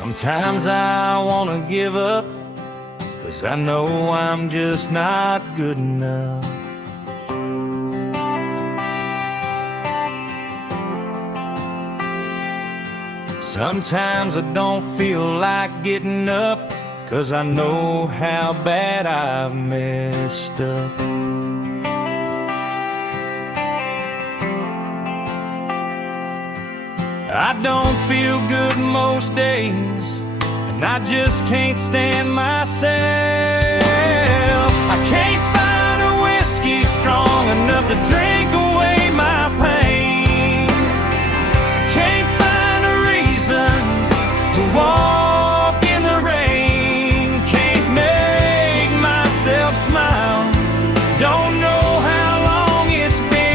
Sometimes I wanna give up, 'cause I know I'm just not good enough. Sometimes I don't feel like getting up, 'cause I know how bad I've messed up. I don't feel good most days, and I just can't stand myself. I can't find a whiskey strong enough to drink away my pain. I can't find a reason to walk in the rain. Can't make myself smile. Don't know how long it's been.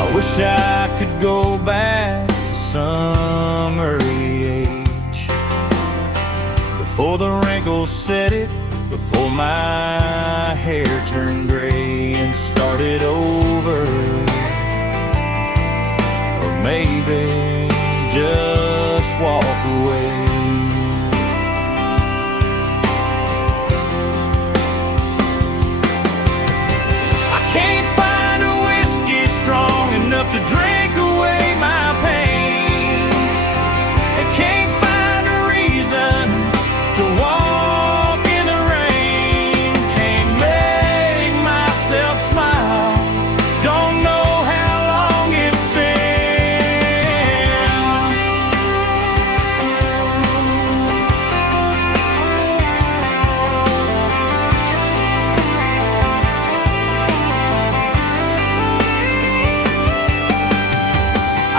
I wish I could go back to some early age, before the wrinkles set it, before my hair turned gray and started over. Or maybe just walk away. I can't find a whiskey strong enough to drink away my pain. I can't find a reason to walk in the rain. Can't make myself smile. Don't know how long it's been.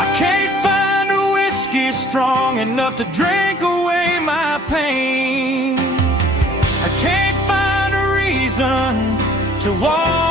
I can't find a whiskey strong enough to drink away my pain. I can't find a reason to walk